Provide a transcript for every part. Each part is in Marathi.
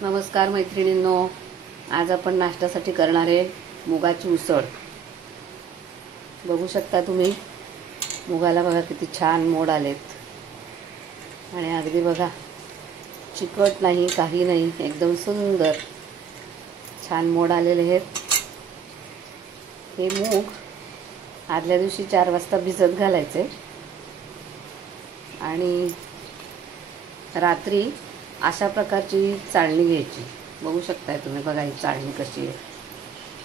नमस्कार मैत्रिणींनो, आज आपण नाश्त्यासाठी करणार आहे मुगाची उसळ। बघू शकता तुम्ही, मुगाला बघा किती छान मोड आलेत आणि अगदी बघा चिकट नाही, काही नाही, एकदम सुंदर छान मोड आलेले आहेत। हे मूग आदल्या दिवशी 4 वाजता भिजत घालायचे आणि रात्री अशा प्रकारची चाळणी घ्यायची। बघू शकताय तुम्ही, बघा ही चाळणी कशी आहे,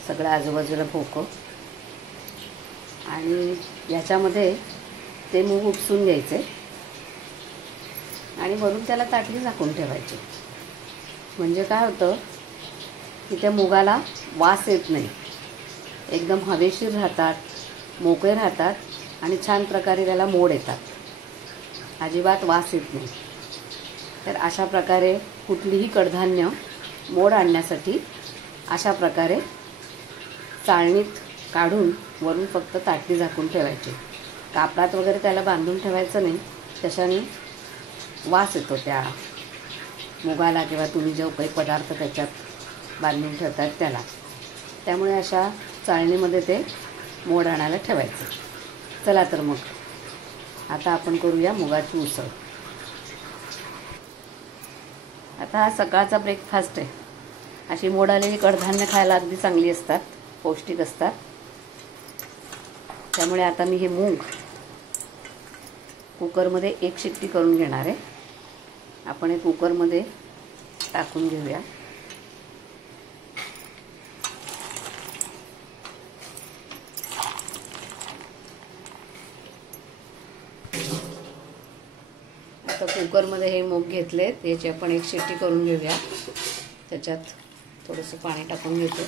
सगळं आजूबाजूला भोकं आणि याच्यामध्ये ते मूग उपसून घ्यायचे आणि वरून त्याला ताटली झाकून ठेवायची। म्हणजे काय होतं की त्या मुगाला वास येत नाही, एकदम हवेशीर राहतात, मोकळे राहतात आणि छान प्रकारे त्याला मोड येतात, अजिबात वास येत नाही। तर अशा प्रकारे कुठलीही कडधान्य मोड आणण्यासाठी अशा प्रकारे चाळणीत काढून वरून फक्त ताटली झाकून ठेवायची। कापडात वगैरे त्याला बांधून ठेवायचं नाही, तशाने वास येतो त्या मुगाला किंवा तुम्ही जो काही पदार्थ त्याच्यात बांधून ठेवतात त्याला। त्यामुळे अशा चाळणीमध्ये ते मोड आणायला ठेवायचं। चला तर मग आता आपण करूया मुगाची उसळ। आता हा सकाळचा ब्रेकफास्ट आहे। अशी मोड आलेली कडधान्य खायला अगदी चांगली असतात, पौष्टिक असतात। त्यामुळे आता मी हे मूग कुकरमध्ये 1 शिट्टी करून घेणार आहे। आपण हे कुकरमध्ये टाकून घेऊया। आता कुकरमध्ये हे मूग घेतलेत, याची आपण 1 शिट्टी करून घेऊया। त्याच्यात थोडंसं पाणी टाकून घेतो।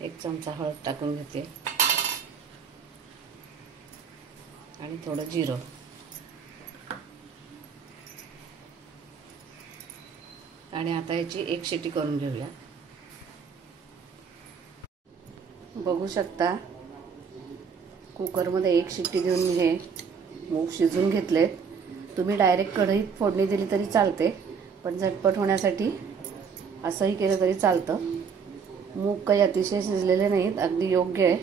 एक चमचा हळद टाकून घेते आणि थोडं जिरं। आणि आता याची 1 शिट्टी करून घेऊया। बघू शकता कुकरमध्ये 1 शिट्टी देऊन मी हे मूग शिजवून घेतलेत। तुम्ही डायरेक्ट कढईत फोडणी दिली तरी चालते, पण झटपट होण्यासाठी असंही केलं तरी चालतं। मूग काही अतिशय शिजलेले नाहीत, अगदी योग्य आहे।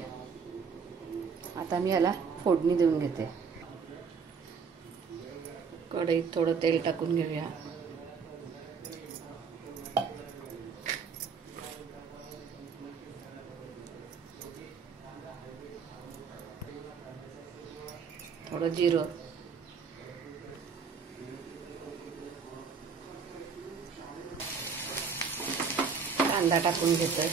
आता मी याला फोडणी देऊन घेते। कढईत थोडं तेल टाकून घेऊया। थोडं जिरं, कांदा टाकून घेतोय।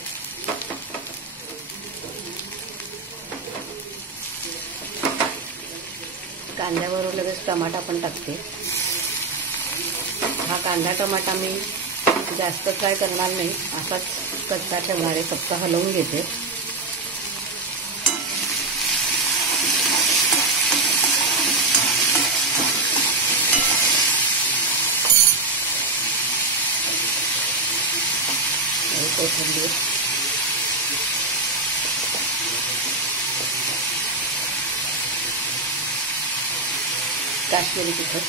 कांद्याबरोबर लगेच टमाटा पण टाकते। हा कांदा टमाटा मी जास्त फ्राय करणार नाही, असाच कच्चा ठेवणार आहे, फक्त हलवून घेते। कोथिंबीर, काश्मीरी तिखट,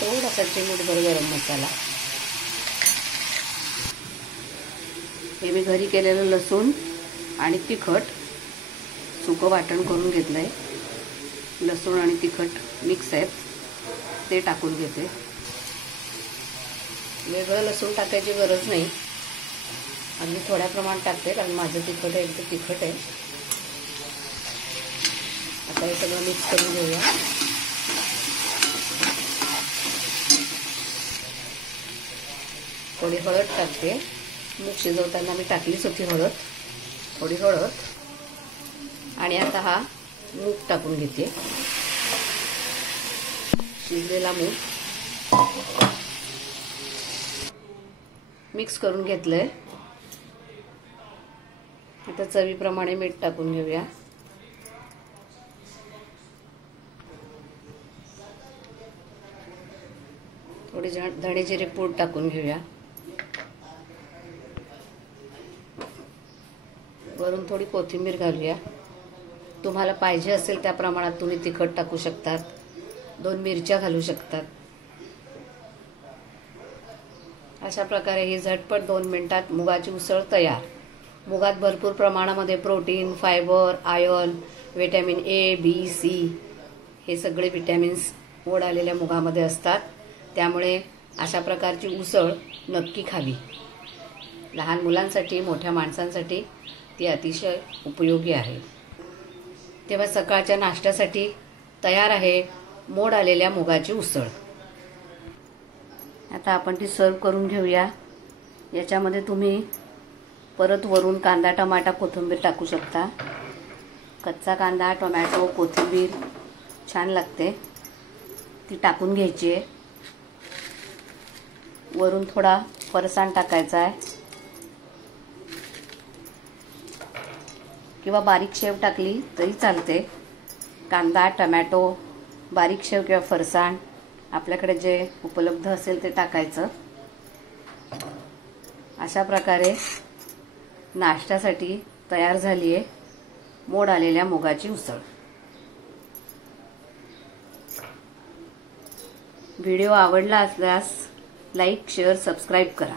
थोडासा चिमूटभर गरम मसाला, हे मी घरी केलेलं लसूण आणि तिखट सुकं वाटण करून घेतलंय। लसूण आणि तिखट मिक्स आहेत, ते टाकून घेते। वेगळं लसूण टाकायची गरज नाही, अगदी थोड्या प्रमाणात टाकते, कारण माझं तिखट आहे, एकदम तिखट आहे। आता हे सगळं मिक्स करून घेऊया। थोडी हळद टाकते, मूग शिजवताना मी टाकलीच होती हळद, थोडी हळद। आणि आता हा मूग टाकून घेते, शिजलेला मूग मिक्स करून घेतलंय। आता चवीप्रमाणे मीठ टाकून घेऊया। थोडी धणे जिरे पूड टाकून घेऊया। वरून थोडी कोथिंबीर घालूया. तुम्हाला पाहिजे असेल त्या प्रमाणात तुम्ही तिखट टाकू शकतात. 2 मिरच्या घालू शकतात. अशा प्रकारे ही झटपट 2 मिनिटात मुगाची उसळ तयार. मुगात भरपूर प्रमाणामध्ये protein, fibre, iron, vitamin A, B, C हे सगळे विटॅमिन्स मोड आलेल्या मुगामध्ये असतात. त्यामुळे अशा प्रकारची उसळ नक्की खावी. लहान मुलांसाठी, मोठ्या माणसांसाठी ती अतिशय उपयोगी आहे. तेव्हा सकाळच्या नाश्त्यासाठी तयार आहे मोड आलेल्या मुगाची उसळ. आता आपण ती सर्व करून घेऊया. याच्यामध्ये तुम्ही परत वरून कांदा, टमाटा, कोथिंबीर टाकू शकता. कच्चा कांदा, टोमॅटो, कोथिंबीर छान लागते, ती टाकून घ्यायची आहे. वरून थोडा फरसाण टाकायचा आहे किंवा बारीक शेव टाकली तरी चालते. कांदा, टमॅटो, बारीक शेव किंवा फरसाण आपल्याकडे जे उपलब्ध असेल ते टाकायचं. अशा प्रकारे नाश्त्यासाठी तयार झाली आहे मोड आलेल्या मुगाची उसळ. व्हिडिओ आवडला असल्यास लाईक, शेअर, सबस्क्राईब करा.